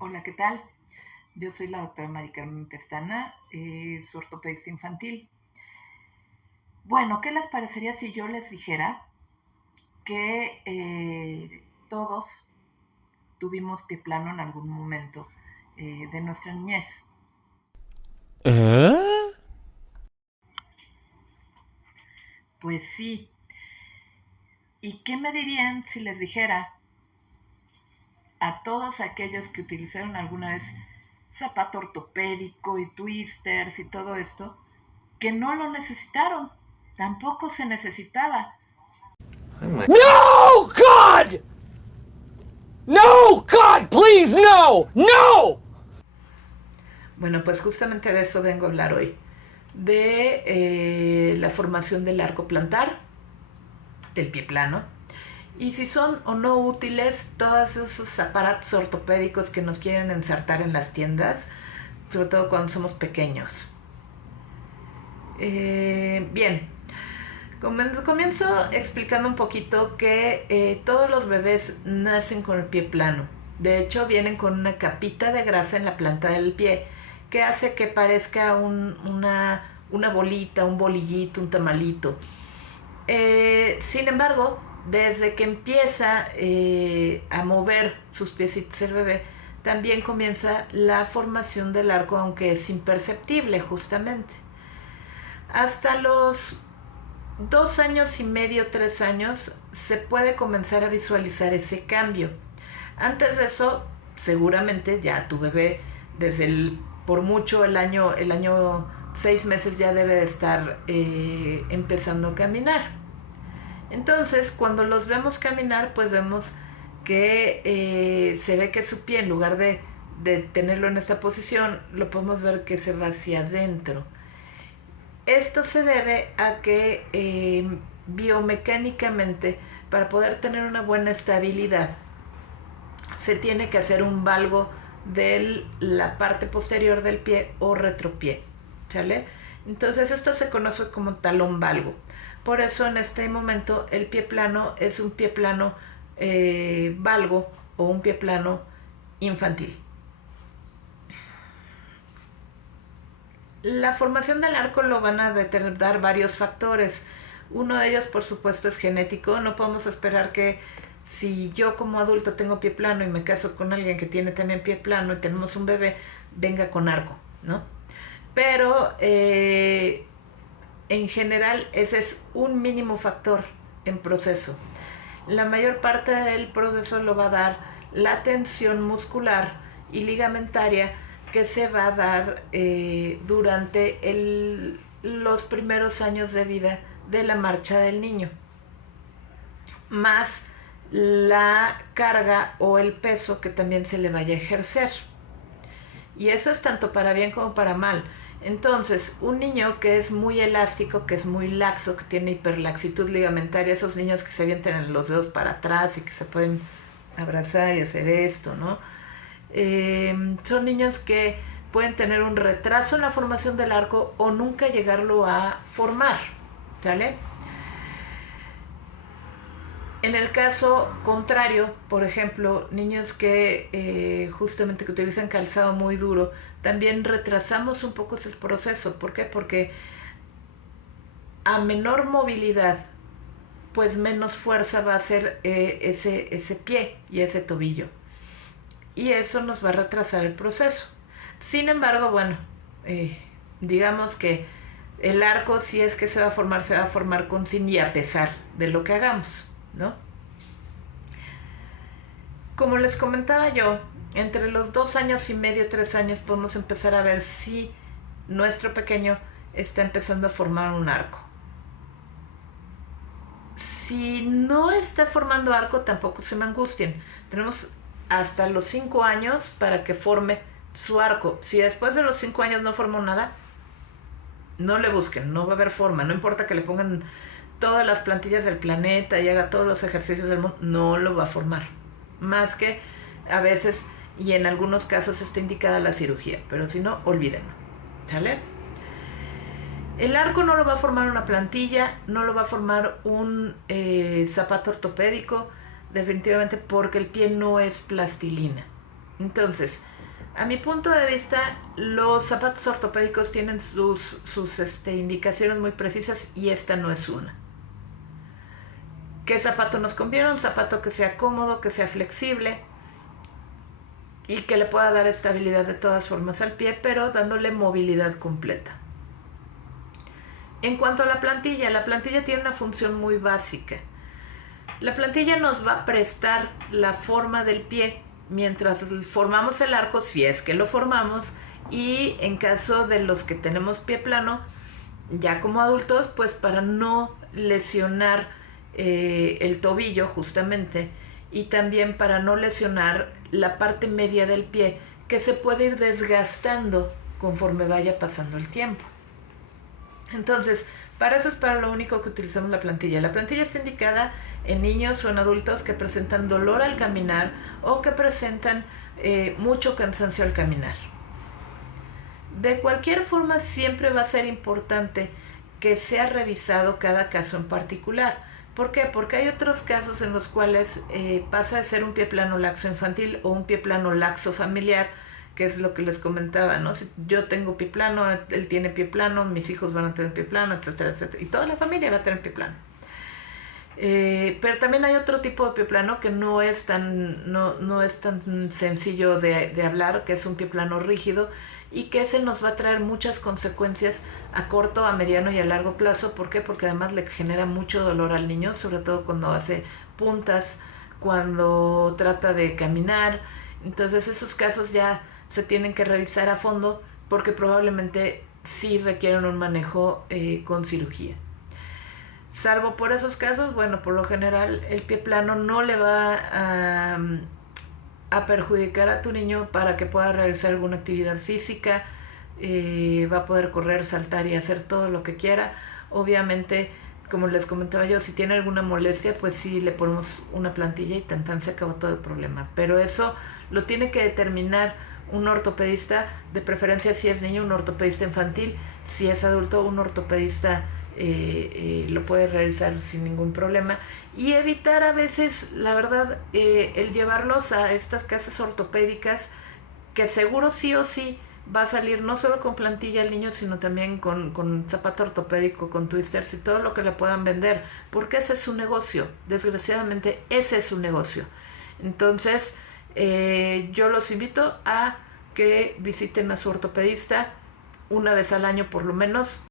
Hola, ¿qué tal? Yo soy la doctora Mari Carmen Pestana, su ortopedista infantil. Bueno, ¿qué les parecería si yo les dijera que todos tuvimos pie plano en algún momento de nuestra niñez? ¿Eh? Pues sí. ¿Y qué me dirían si les dijera a todos aquellos que utilizaron alguna vez zapato ortopédico y twisters y todo esto, que no lo necesitaron? Tampoco se necesitaba. No, God! No, God, please, no! No! Bueno, pues justamente de eso vengo a hablar hoy, de la formación del arco plantar, del pie plano, y si son o no útiles todos esos aparatos ortopédicos que nos quieren ensartar en las tiendas, sobre todo cuando somos pequeños. Bien, comienzo explicando un poquito que todos los bebés nacen con el pie plano. De hecho, vienen con una capita de grasa en la planta del pie que hace que parezca una bolita, un bolillito, un tamalito. Sin embargo, desde que empieza a mover sus piecitos el bebé, también comienza la formación del arco, aunque es imperceptible justamente. Hasta los 2 años y medio, 3 años, se puede comenzar a visualizar ese cambio. Antes de eso, seguramente ya tu bebé, por mucho el año 6 meses ya debe de estar empezando a caminar. Entonces, cuando los vemos caminar, pues vemos que se ve que su pie, en lugar de tenerlo en esta posición, lo podemos ver que se va hacia adentro. Esto se debe a que biomecánicamente, para poder tener una buena estabilidad, se tiene que hacer un valgo de la parte posterior del pie o retropié, ¿sale? Entonces esto se conoce como talón valgo. Por eso en este momento el pie plano es un pie plano valgo o un pie plano infantil. La formación del arco lo van a determinar varios factores. Uno de ellos, por supuesto, es genético. No podemos esperar que si yo como adulto tengo pie plano y me caso con alguien que tiene también pie plano y tenemos un bebé, venga con arco, ¿no? Pero en general ese es un mínimo factor en proceso. La mayor parte del proceso lo va a dar la tensión muscular y ligamentaria que se va a dar durante los primeros años de vida de la marcha del niño, más la carga o el peso que también se le vaya a ejercer. Y eso es tanto para bien como para mal. Entonces, un niño que es muy elástico, que es muy laxo, que tiene hiperlaxitud ligamentaria, esos niños que se avientan los dedos para atrás y que se pueden abrazar y hacer esto, ¿no? Son niños que pueden tener un retraso en la formación del arco o nunca llegarlo a formar, ¿sale? En el caso contrario, por ejemplo, niños que justamente que utilizan calzado muy duro, también retrasamos un poco ese proceso. ¿Por qué? Porque a menor movilidad, pues menos fuerza va a hacer ese pie y ese tobillo. Y eso nos va a retrasar el proceso. Sin embargo, bueno, digamos que el arco, si es que se va a formar con sin y a pesar de lo que hagamos, ¿no? Como les comentaba yo, entre los 2 años y medio, 3 años podemos empezar a ver si nuestro pequeño está empezando a formar un arco. Si no está formando arco, tampoco se me angustien. Tenemos hasta los 5 años para que forme su arco. Si después de los 5 años no formó nada, no le busquen, no va a haber forma. No importa que le pongan todas las plantillas del planeta y haga todos los ejercicios del mundo, no lo va a formar. Más que a veces y en algunos casos está indicada la cirugía, pero si no, olvídenlo. ¿Sale? El arco no lo va a formar una plantilla, no lo va a formar un zapato ortopédico, definitivamente porque el pie no es plastilina. Entonces, a mi punto de vista, los zapatos ortopédicos tienen sus indicaciones muy precisas y esta no es una. ¿Qué zapato nos conviene? Un zapato que sea cómodo, que sea flexible y que le pueda dar estabilidad de todas formas al pie, pero dándole movilidad completa. En cuanto a la plantilla tiene una función muy básica. La plantilla nos va a prestar la forma del pie mientras formamos el arco, si es que lo formamos, y en caso de los que tenemos pie plano, ya como adultos, pues para no lesionar el tobillo justamente, y también para no lesionar la parte media del pie, que se puede ir desgastando conforme vaya pasando el tiempo. Entonces, para eso es para lo único que utilizamos la plantilla. La plantilla está indicada en niños o en adultos que presentan dolor al caminar o que presentan mucho cansancio al caminar. De cualquier forma, siempre va a ser importante que sea revisado cada caso en particular. ¿Por qué? Porque hay otros casos en los cuales pasa de ser un pie plano laxo infantil o un pie plano laxo familiar, que es lo que les comentaba, ¿no? Si yo tengo pie plano, él tiene pie plano, mis hijos van a tener pie plano, etcétera, etcétera. Y toda la familia va a tener pie plano. Pero también hay otro tipo de pie plano que no es tan sencillo de hablar, que es un pie plano rígido y que ese nos va a traer muchas consecuencias a corto, a mediano y a largo plazo. ¿Por qué? Porque además le genera mucho dolor al niño, sobre todo cuando hace puntas, cuando trata de caminar. Entonces esos casos ya se tienen que revisar a fondo porque probablemente sí requieren un manejo con cirugía. Salvo por esos casos, bueno, por lo general el pie plano no le va a perjudicar a tu niño para que pueda realizar alguna actividad física, va a poder correr, saltar y hacer todo lo que quiera. Obviamente, como les comentaba yo, si tiene alguna molestia, pues sí le ponemos una plantilla y tan se acabó todo el problema. Pero eso lo tiene que determinar un ortopedista, de preferencia si es niño, un ortopedista infantil, si es adulto, un ortopedista lo puede realizar sin ningún problema, y evitar a veces, la verdad, el llevarlos a estas casas ortopédicas, que seguro sí o sí va a salir no solo con plantilla el niño, sino también con zapato ortopédico, con twisters y todo lo que le puedan vender, porque ese es su negocio. Desgraciadamente ese es su negocio. Entonces yo los invito a que visiten a su ortopedista una vez al año por lo menos,